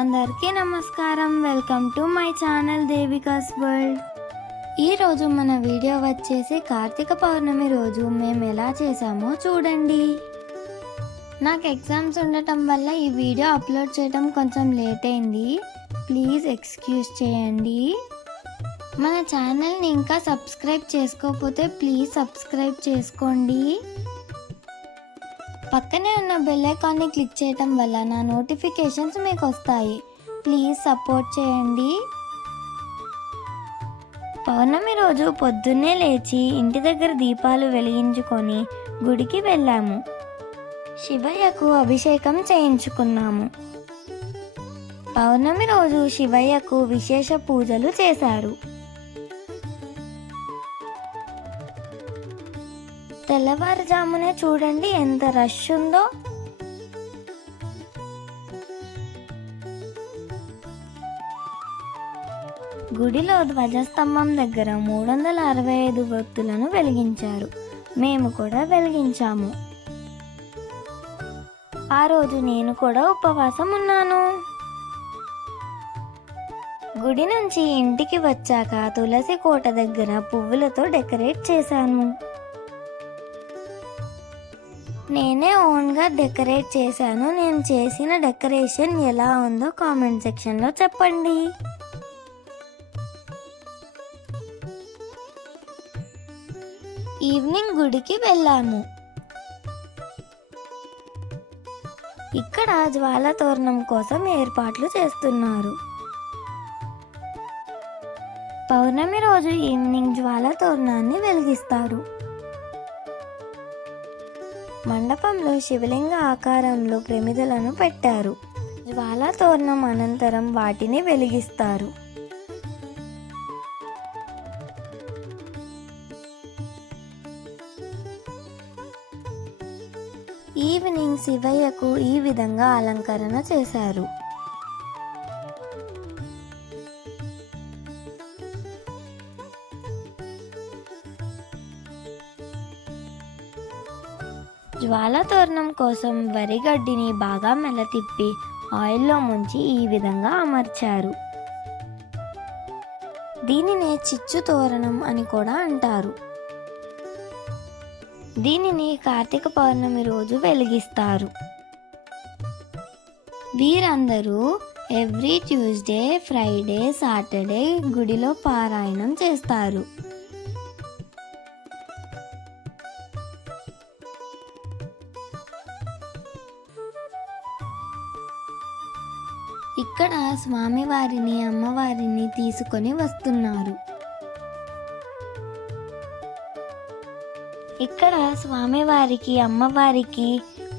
అందరికీ నమస్కారం. Welcome to my channel దేవికాస్ world. ఈరోజు మన వీడియో వచ్చేసి కార్తీక పౌర్ణమి రోజు మేము ఎలా చేసామో చూడండి. నాకు ఎగ్జామ్స్ ఉండటం వల్ల ఈ వీడియో అప్లోడ్ చేయడం కొంచెం లేట్ అయింది, ప్లీజ్ ఎక్స్క్యూజ్ చేయండి. మన ఛానల్ని ఇంకా సబ్స్క్రైబ్ చేసుకోకపోతే ప్లీజ్ సబ్స్క్రైబ్ చేసుకోండి. పక్కనే ఉన్న బెల్ ఐకాన్ని క్లిక్ చేయటం వల్ల నా నోటిఫికేషన్స్ మీకు వస్తాయి. ప్లీజ్ సపోర్ట్ చేయండి. పౌర్ణమి రోజు పొద్దున్నే లేచి ఇంటి దగ్గర దీపాలు వెలిగించుకొని గుడికి వెళ్ళాము. శివయ్యకు అభిషేకం చేయించుకున్నాము. పౌర్ణమి రోజు శివయ్యకు విశేష పూజలు చేశారు. తెల్లవారుజామునే చూడండి ఎంత రష్ ఉందో. గుడిలో ధ్వజస్తంభం దగ్గర 365 ఒత్తులను వెలిగించారు. మేము కూడా వెలిగించాము. ఆ రోజు నేను కూడా ఉపవాసం ఉన్నాను. గుడి నుంచి ఇంటికి వచ్చాక తులసి కోట దగ్గర పువ్వులతో డెకరేట్ చేశాను. నేనే ఓన్గా డెకరేట్ చేశాను. నేను చేసిన డెకరేషన్ ఎలా ఉందో కామెంట్ సెక్షన్లో చెప్పండి. ఈవినింగ్ గుడికి వెళ్ళాము. ఇక్కడ జ్వాల తోరణం కోసం ఏర్పాట్లు చేస్తున్నారు. పౌర్ణమి రోజు ఈవినింగ్ జ్వాల తోరణాన్ని వెలిగిస్తారు. మండపంలో శివలింగ ఆకారంలో ప్రమిదలను పెట్టారు. జ్వాలా తోరణం అనంతరం వాటిని వెలిగిస్తారు. ఈవినింగ్ శివయ్యకు ఈ విధంగా అలంకరణ చేశారు. జ్వాల తోరణం కోసం వరిగడ్డిని బాగా మెలతిప్పి ఆయిల్లో ముంచి ఈ విధంగా అమర్చారు. దీనినే చిచ్చు తోరణం అని కూడా అంటారు. దీనిని కార్తీక పౌర్ణమి రోజు వెలిగిస్తారు. వీరందరూ ఎవ్రీ ట్యూస్డే, ఫ్రైడే, సాటర్డే గుడిలో పారాయణం చేస్తారు. ఇక్కడ స్వామివారిని అమ్మవారిని తీసుకొని వస్తున్నారు. ఇక్కడ స్వామివారికి అమ్మవారికి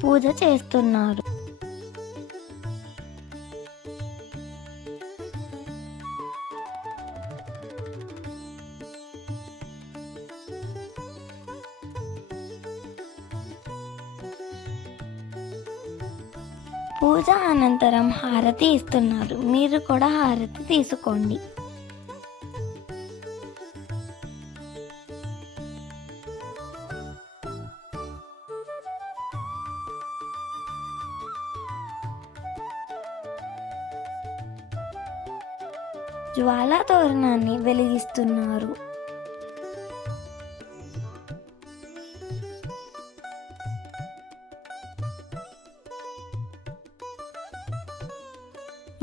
పూజ చేస్తున్నారు. పూజ అనంతరం హారతి ఇస్తున్నారు. మీరు కూడా హారతి తీసుకోండి. జ్వాలా తోరణాన్ని వెలిగిస్తున్నారు.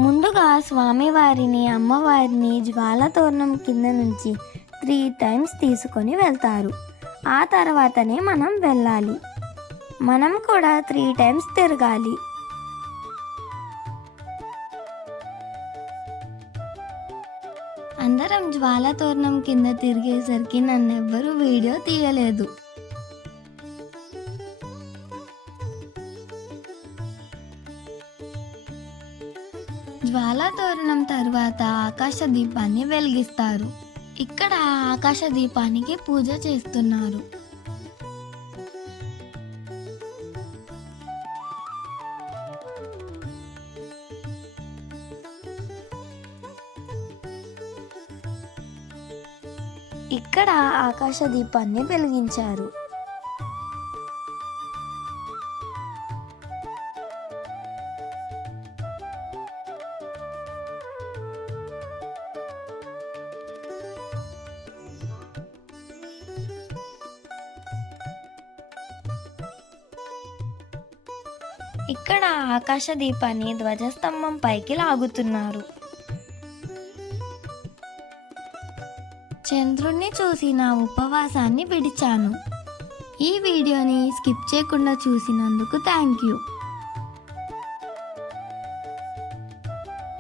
ముందుగా స్వామివారిని అమ్మవారిని జ్వాల తోరణం కింద నుంచి 3 టైమ్స్ తీసుకొని వెళ్తారు. ఆ తర్వాతనే మనం వెళ్ళాలి. మనం కూడా 3 టైమ్స్ తిరగాలి. అందరం జ్వాల తోరణం కింద తిరిగేసరికి నన్నెవ్వరూ వీడియో తీయలేదు. జ్వాలా తోరణం తర్వాత ఆకాశ దీపాన్ని వెలిగిస్తారు. ఇక్కడ ఆకాశ దీపానికి పూజ చేస్తున్నారు. ఇక్కడ ఆకాశ దీపాన్ని వెలిగించారు. ఇక్కడ ఆకాశ దీపాన్ని ధ్వజస్తంభం పైకి లాగుతున్నారు. చంద్రుణ్ణి చూసి నా ఉపవాసాన్ని విడిచాను. ఈ వీడియోని స్కిప్ చేయకుండా చూసినందుకు థ్యాంక్ యూ.